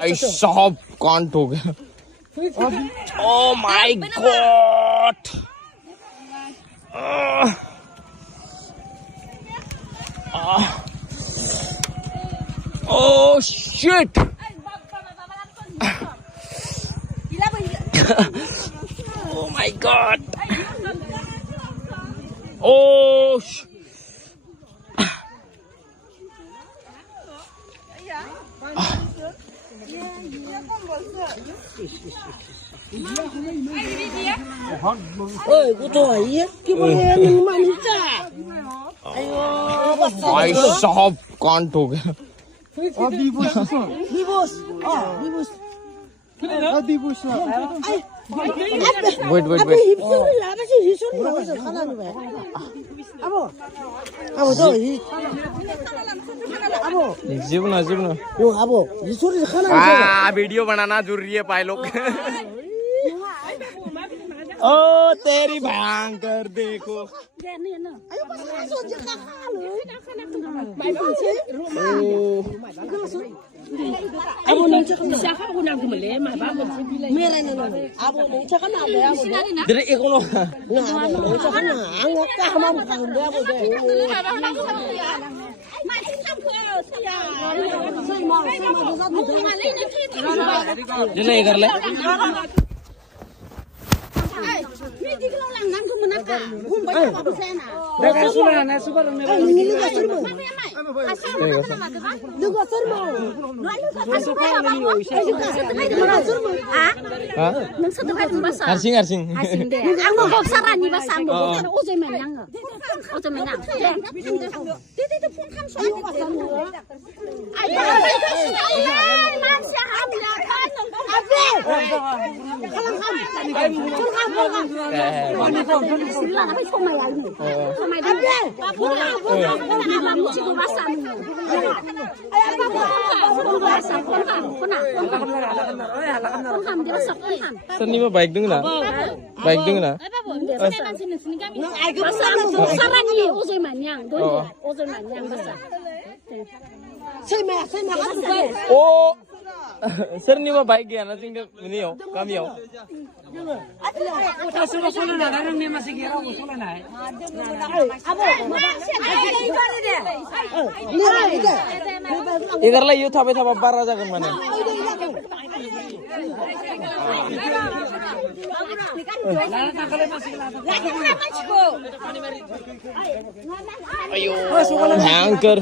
भाई साहब कांट हो गया। Oh my God. Oh shit. Oh my God. Oh ơi cô trời ý cái bê mình mà đi trả भाई साहब can't हो गया। Bibus Bibus Wait. hipsun là bác sĩ hipsun mà bây giờ khá là như vậy abo rồi abo जीवना yo abo hipsun khá là như vậy video बनाना जरूरी है भाई लोग। ओ तेरी भयंकर देखो। ayo pas masuk je kakak lu abo nang cakap siapa aku nang kemale mai ba merah nang abo nang cakap na ada abo Dari ekono. nang abo cakap na angok ka hamam kang dia abo deh Jadi कर ले। Harsing. Seni mah baik dong na. Oh, seni mah baik ya. Nanti ini yo, kami yo. इधर ले you थापे थापा बारह जाकर मने भयंकर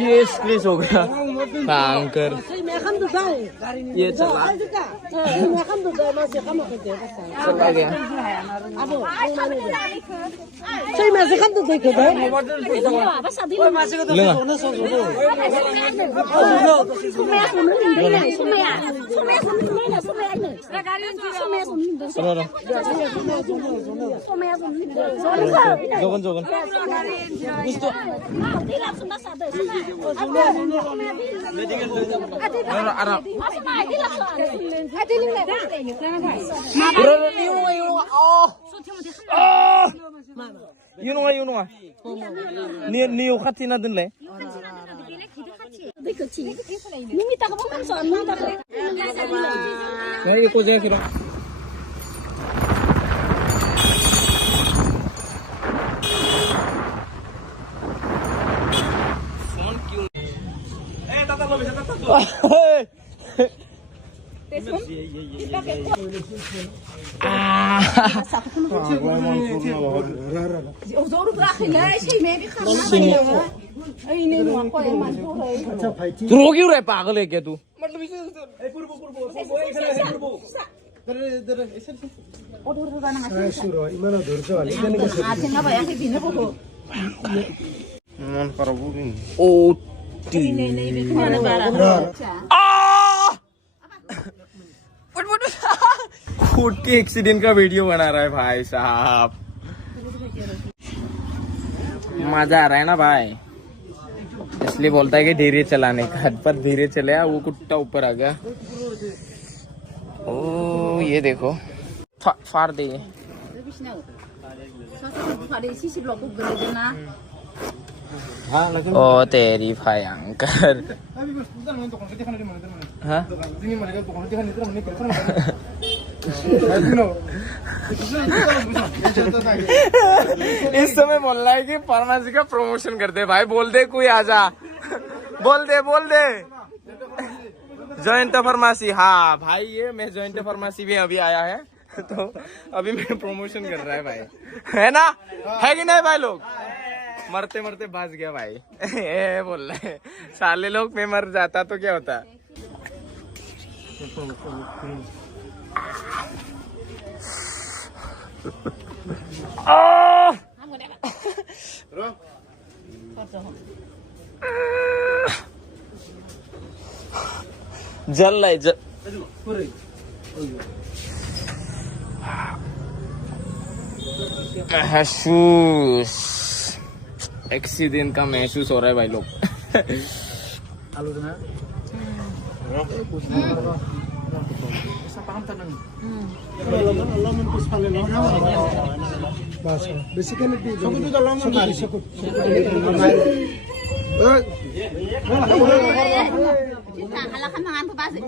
ये स्क्रीस हो गया भयंकर ये चला गया जोगन 유노가 니오 카티나 든래 이게 고생해 싫어 फोन क्यों ए ताता लो bisa ताता तू रो क्यों रहा पागल है क्या तू मतलब इसे खुद के एक्सीडेंट का वीडियो बना रहा है भाई साहब मजा आ रहा है ना भाई इसलिए बोलता है कि धीरे चलाने का हद पर धीरे चले वो कुत्ता ऊपर आ गया ओ ये देखो फाड़ दे ओ तेरी भयंकर हाँ इस समय बोल रहा है कि फार्मेसी का प्रमोशन कर दे भाई, बोल दे कोई आजा, बोल दे जॉइंट फार्मेसी। हाँ भाई ये मैं जॉइंट फार्मेसी भी अभी आया है तो अभी मैं प्रमोशन कर रहा है भाई, है ना, है कि नहीं भाई? लोग मरते मरते बच गया भाई ये बोल रहे हैं साले लोग, मैं मर जाता तो क्या होता। जल रहा है महसूस, एक्सीडेंट का महसूस हो रहा है भाई लोग। Kita halakan dengan tu pasti.